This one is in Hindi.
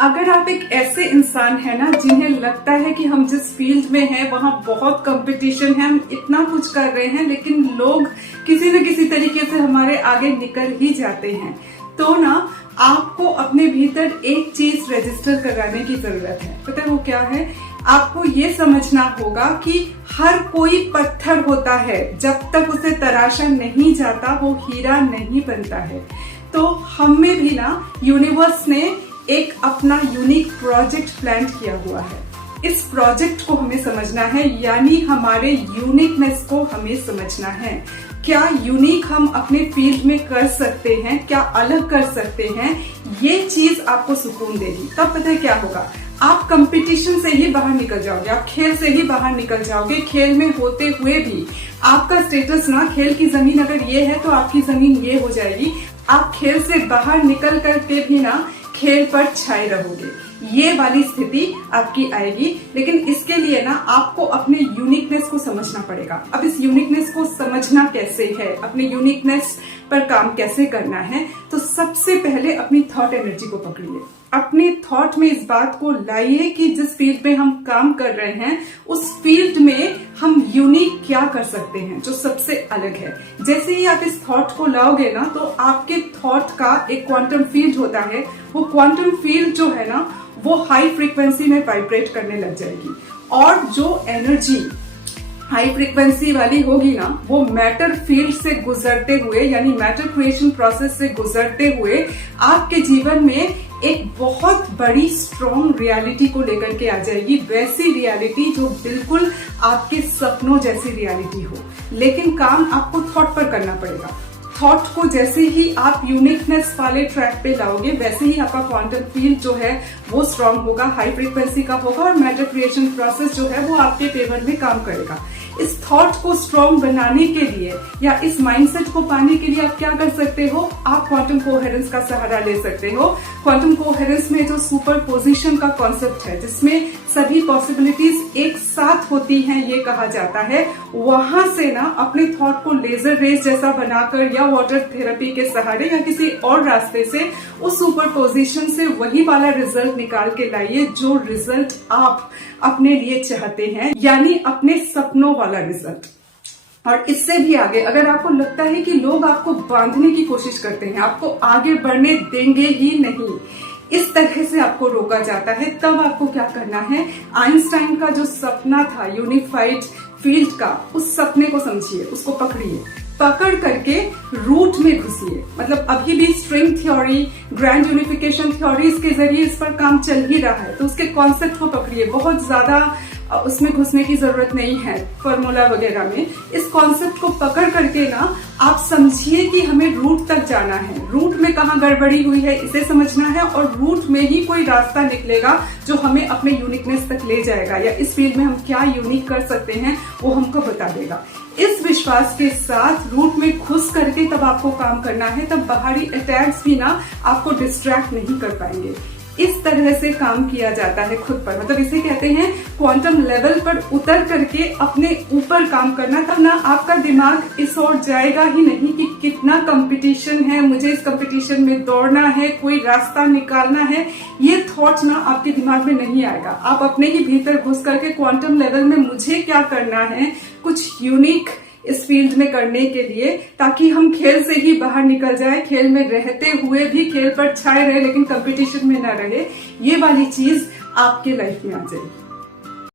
अगर आप एक ऐसे इंसान है ना जिन्हें लगता है कि हम जिस फील्ड में हैं वहां बहुत कंपटीशन है, हम इतना कुछ कर रहे हैं लेकिन लोग किसी न किसी तरीके से हमारे आगे निकल ही जाते हैं, तो ना आपको अपने भीतर एक चीज रजिस्टर कराने की जरूरत है। पता है वो क्या है? आपको ये समझना होगा कि हर कोई पत्थर होता है, जब तक उसे तराशा नहीं जाता वो हीरा नहीं बनता है। तो हम में भी ना यूनिवर्स ने एक अपना यूनिक प्रोजेक्ट प्लान किया हुआ है। इस प्रोजेक्ट को हमें समझना है, यानी हमारे यूनिकनेस को हमें समझना है। क्या यूनिक हम अपने फील्ड में कर सकते हैं, क्या अलग कर सकते हैं, ये चीज आपको सुकून देगी। तब पता है क्या होगा? आप कंपटीशन से ही बाहर निकल जाओगे, आप खेल से ही बाहर निकल जाओगे। खेल में होते हुए भी आपका स्टेटस ना, खेल की जमीन अगर ये है तो आपकी जमीन ये हो जाएगी। आप खेल से बाहर निकल करके भी ना खेल पर छाए रहोगे, ये वाली स्थिति आपकी आएगी। लेकिन इसके लिए ना आपको अपने यूनिकनेस को समझना पड़ेगा। अब इस यूनिकनेस को समझना कैसे है, अपने यूनिकनेस पर काम कैसे करना है, तो सबसे पहले अपनी थॉट एनर्जी को पकड़िए। अपने थॉट में इस बात को लाइए कि जिस फील्ड में हम काम कर रहे हैं उस फील्ड में हम यूनिक क्या कर सकते हैं जो सबसे अलग है। जैसे ही आप इस थॉट को लाओगे ना, तो आपके थॉट का एक क्वांटम फील्ड होता है। वो क्वांटम फील्ड जो है ना, वो हाई फ्रीक्वेंसी में वाइब्रेट करने लग जाएगी, और जो एनर्जी हाई फ्रीक्वेंसी वाली होगी ना, वो मैटर फील्ड से गुजरते हुए, यानी मैटर क्रिएशन प्रोसेस से गुजरते हुए आपके जीवन में एक बहुत बड़ी स्ट्रॉन्ग रियलिटी को लेकर के आ जाएगी। वैसी रियलिटी जो बिल्कुल आपके सपनों जैसी रियलिटी हो। लेकिन काम आपको थॉट पर करना पड़ेगा। थॉट को जैसे ही आप यूनिकनेस वाले ट्रैक पे लाओगे, वैसे ही आपका क्वांटम फील्ड जो है वो स्ट्रांग होगा, हाई फ्रीक्वेंसी का होगा, और मैटर क्रिएशन प्रोसेस जो है वो आपके फेवर में काम करेगा। इस थॉट को स्ट्रांग बनाने के लिए या इस माइंडसेट को पाने के लिए आप क्या कर सकते हो? आप क्वांटम कोहेरेंस का सहारा ले सकते हो। क्वांटम कोहेरेंस में जो सुपर पोजिशन का कॉन्सेप्ट है, जिसमें सभी पॉसिबिलिटीज एक साथ होती हैं, ये कहा जाता है, वहां से ना अपने थॉट को लेजर रेस जैसा बनाकर या वाटर थेरेपी के सहारे या किसी और रास्ते से उस सुपर पोजिशन से वही वाला रिजल्ट निकाल के लाइए जो रिजल्ट आप अपने लिए चाहते हैं, यानी अपने सपनों वाला रिजल्ट। और इससे भी आगे अगर आपको लगता है कि लोग आपको बांधने की कोशिश करते हैं, आपको आगे बढ़ने देंगे ही नहीं, इस तरह से आपको रोका जाता है, तब आपको क्या करना है? आइंस्टाइन का जो सपना था यूनिफाइड फील्ड का, उस सपने को समझिए, उसको पकड़िए, पकड़ करके रूट में घुसिए। मतलब अभी भी string theory, grand unification theories के जरिए इस पर काम चल ही रहा है, तो उसके कॉन्सेप्ट को पकड़िए। बहुत ज्यादा उसमें घुसने की जरूरत नहीं है फॉर्मूला वगैरह में। इस कॉन्सेप्ट को पकड़ करके ना आप समझिए कि हमें रूट तक जाना है, रूट में कहाँ गड़बड़ी हुई है इसे समझना है, और रूट में ही कोई रास्ता निकलेगा जो हमें अपने यूनिकनेस तक ले जाएगा, या इस फील्ड में हम क्या यूनिक कर सकते हैं वो हमको बता देगा। इस विश्वास के साथ रूट में घुस करके तब आपको काम करना है, तब बाहरी अटैक्स भी ना आपको डिस्ट्रैक्ट नहीं कर पाएंगे। इस तरह से काम किया जाता है खुद पर, मतलब इसे कहते हैं क्वांटम लेवल पर उतर करके अपने ऊपर काम करना। तब ना आपका दिमाग इस ओर जाएगा ही नहीं कि कितना कंपटीशन है, मुझे इस कंपटीशन में दौड़ना है, कोई रास्ता निकालना है, ये थॉट ना आपके दिमाग में नहीं आएगा। आप अपने ही भीतर घुस करके क्वांटम लेवल में मुझे क्या करना है, कुछ यूनिक इस फील्ड में करने के लिए, ताकि हम खेल से ही बाहर निकल जाए, खेल में रहते हुए भी खेल पर छाए रहे लेकिन कंपटीशन में ना रहे, ये वाली चीज आपके लाइफ में आ जाएगी।